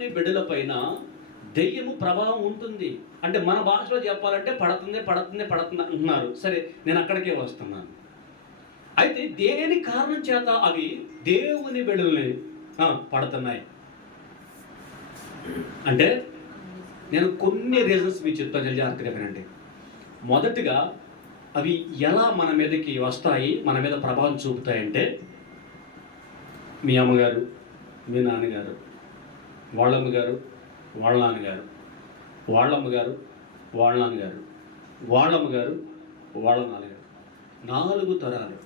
దేవుని బిడ్డల పైన దెయ్యము ప్రభావం ఉంటుంది. అంటే మన భాషలో చెప్పాలంటే పడుతుంది పడుతుంది పడుతుంది అంటున్నారు. సరే నేను అక్కడికే వస్తున్నాను. అయితే దేని కారణం చేత అవి దేవుని బిడ్డల్ని పడుతున్నాయి? అంటే నేను కొన్ని రీజన్స్ మీకు చెప్తాను చాలా జాగ్రత్తగా వినండి. మొదటిగా అవి ఎలా మన మీదకి వస్తాయి మన మీద ప్రభావం చూపుతాయంటే మీ అమ్మగారు మీ నాన్నగారు వాళ్ళమ్మ గారు వాళ్ళ నాన్నగారు వాళ్ళమ్మ గారు వాళ్ళ నాన్నగారు వాళ్ళమ్మ గారు వాళ్ళ నాన్నగారు నాలుగు తరాలు.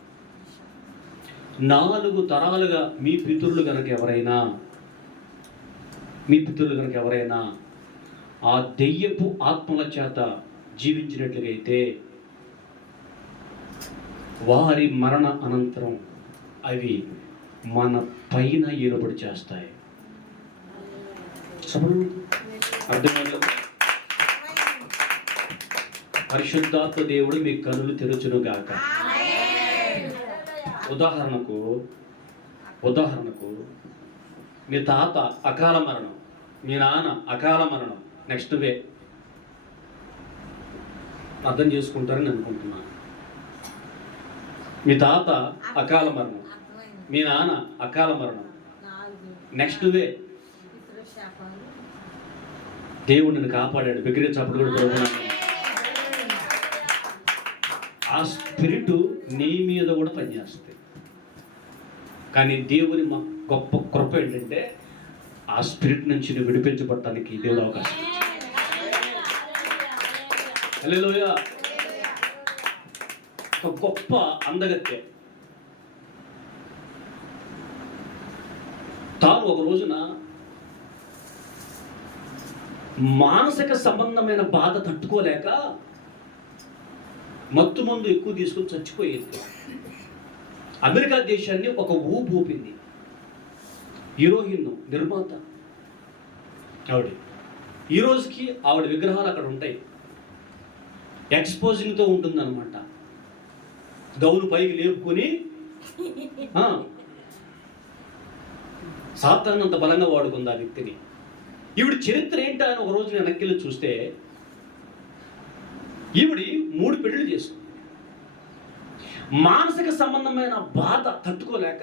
నాలుగు తరాలుగా మీ పితరులు కనుక ఎవరైనా మీ పితరులు కనుక ఎవరైనా ఆ దెయ్యపు ఆత్మల చేత జీవించినట్లుగైతే వారి మరణ అనంతరం అవి మన పైన ఏలుబడి చేస్తాయి. చెప్పండి. అర్థమైందా? పరిశుద్ధాత్మ దేవుడు మీ కనులు తెరచును గాక ఉదాహరణకు ఉదాహరణకు మీ తాత అకాల మరణం మీ నాన్న అకాల మరణం నెక్స్ట్ వే. అర్థం చేసుకుంటారని అనుకుంటున్నాను. మీ తాత అకాల మరణం మీ నాన్న అకాల మరణం నెక్స్ట్ వే. దేవుడు నన్ను కాపాడాడు. బిగ్గర చప్పుడు కూడా జరుగుతున్నాను ఆ స్పిరిట్ నీ మీద కూడా పనిచేస్తుంది. కానీ దేవుని మా గొప్ప కృప ఏంటంటే ఆ స్పిరిట్ నుంచి నువ్వు విడిపించబడటానికి దేవుడు అవకాశం. హల్లెలూయా. ఒక గొప్ప అందగత్య తాను ఒక రోజున మానసిక సంబంధమైన బాధ తట్టుకోలేక మత్తు మందు ఎక్కువ తీసుకొని చచ్చిపోయేది. అమెరికా దేశాన్ని ఒక ఊపు ఊపింది. హీరోయిన్ నిర్మాత. ఆవిడ. ఈరోజుకి ఆవిడ విగ్రహాలు అక్కడ ఉంటాయి. ఎక్స్పోజింగ్తో ఉంటుందన్నమాట. గౌను పైకి లేపుకొని ఆ, అంత బలంగా వాడుకుంది ఆ వ్యక్తిని. ఈవిడ చరిత్ర ఏంటా అని ఒక రోజు నేను వెనక్కి చూస్తే ఈవిడి మూడు పెళ్ళిళ్ళు చేస్తుంది మానసిక సంబంధమైన బాధ తట్టుకోలేక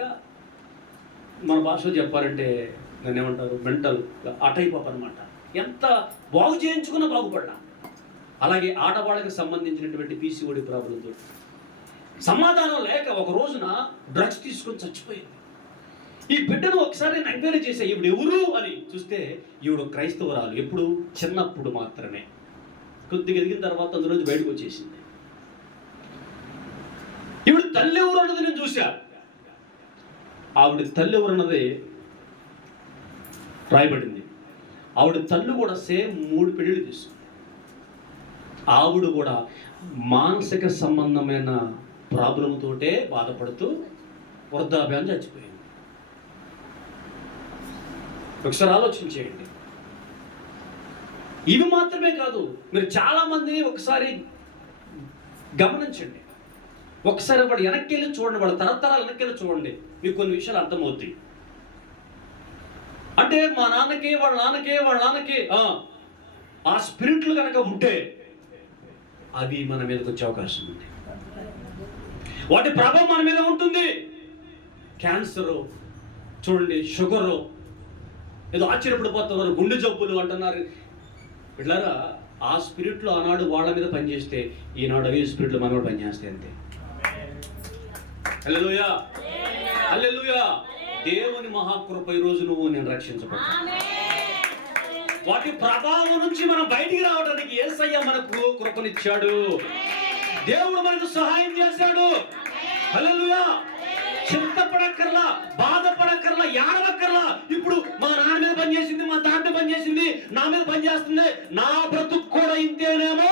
మన భాషలో చెప్పాలంటే దాన్ని ఏమంటారు మెంటల్ ఆ అనమాట ఎంత బాగు చేయించుకున్నా బాగుపడ్డా అలాగే ఆడవాళ్ళకి సంబంధించినటువంటి పీసీఓడి ప్రాబ్లంతో సమాధానం లేక ఒక రోజున డ్రగ్స్ తీసుకొని చచ్చిపోయింది. ఈ బిడ్డను ఒకసారి నేను ఎంక్వైరీ చేసా ఈవిడ ఎవరు అని చూస్తే ఈవిడ క్రైస్తవురాలు. ఎప్పుడు? చిన్నప్పుడు మాత్రమే. కొద్దిగా ఎదిగిన తర్వాత అందులోంచి బయటకు వచ్చేసింది. ఈవిడ తల్లి ఎవరు అన్నది నేను చూసా ఆవిడ తల్లి ఎవరు అన్నది రాయబడింది. ఆవిడ తల్లి కూడా సేమ్ మూడు పెళ్ళిళ్ళు చేస్తుంది ఆవిడ కూడా మానసిక సంబంధమైన ప్రాబ్లమ్తోటే బాధపడుతూ వృద్ధాప్యాన్ని చచ్చిపోయింది. ఒకసారి ఆలోచించేయండి. ఇవి మాత్రమే కాదు మీరు చాలామందిని ఒకసారి గమనించండి. ఒకసారి వాడు వెనక్కి వెళ్ళి చూడండి వాళ్ళ తరతరాలు వెనక్కి వెళ్ళి చూడండి మీకు కొన్ని విషయాలు అర్థమవుతాయి. అంటే మా నాన్నకి వాళ్ళ నాన్నకి వాళ్ళ నాన్నకి ఆ, ఆ స్పిరిట్లు కనుక ఉంటే అవి మన మీదకి వచ్చే అవకాశం ఉంది. వాటి ప్రభావం మన మీద ఉంటుంది. క్యాన్సరు చూడండి షుగరు ఏదో ఆశ్చర్యపడిపోతున్నారు గుండె జబ్బులు అంటున్నారు. ఇట్లారా ఆ స్పిరిట్లు ఆనాడు వాళ్ళ మీద పనిచేస్తే ఈనాడు అవి స్పిరిట్లు మన మీద పనిచేస్తాయి అంతే. హల్లెలూయా. హల్లెలూయా. దేవుని మహాకృప ఈ రోజు నువ్వు నేను రక్షించబడ్డా వాటి ప్రభావం నుంచి మనం బయటికి రావడానికి ఏసయ్య మనకు కృపనిచ్చాడు. దేవుడు మనకు సహాయం చేశాడు. హల్లెలూయా. చింతపడక్కర్లా బాధపడక్కర్లా ఏడవక్కర్లా పనిచేసింది మా తాత పనిచేసింది నా మీద పనిచేస్తుంది నా బ్రతుకు కూడా ఇంతేనేమో?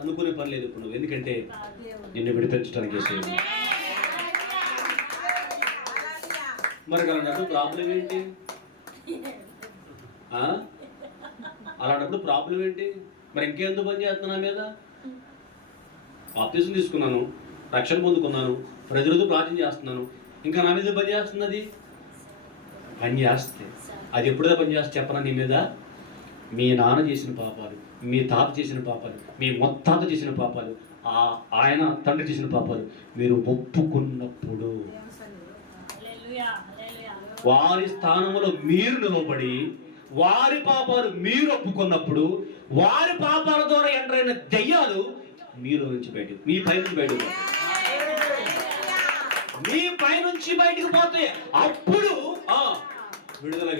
అనుకునే పని లేదు ఇప్పుడు నువ్వు. ఎందుకంటే నిన్ను విడిపించడానికి మరి అలాంటప్పుడు ప్రాబ్లం ఏంటి? అలాంటప్పుడు ప్రాబ్లం ఏంటి? మరి ఇంకెందుకు పని చేస్తున్నా నా మీద? బాప్తీసం తీసుకున్నాను రక్షణ పొందుకున్నాను ప్రజలతో ప్రార్థన చేస్తున్నాను. ఇంకా నా మీద పని చేస్తున్నది? పని చేస్తే. అది ఎప్పుడుదా పనిచేస్తా చెప్పనా నీ మీద? మీ నాన్న చేసిన పాపాలు మీ తాత చేసిన పాపాలు మీ మొత్తాత చేసిన పాపాలు ఆ ఆయన తండ్రి చేసిన పాపాలు మీరు ఒప్పుకున్నప్పుడు వారి స్థానంలో మీరు నిలబడి వారి పాపాలు మీరు ఒప్పుకున్నప్పుడు వారి పాపాల ద్వారా ఎంటర్ అయిన దెయ్యాలు మీలో నుంచి బయటకు మీ పై నుంచి బయటకు మీ పై నుంచి బయటకు పోతే అప్పుడు విడుదల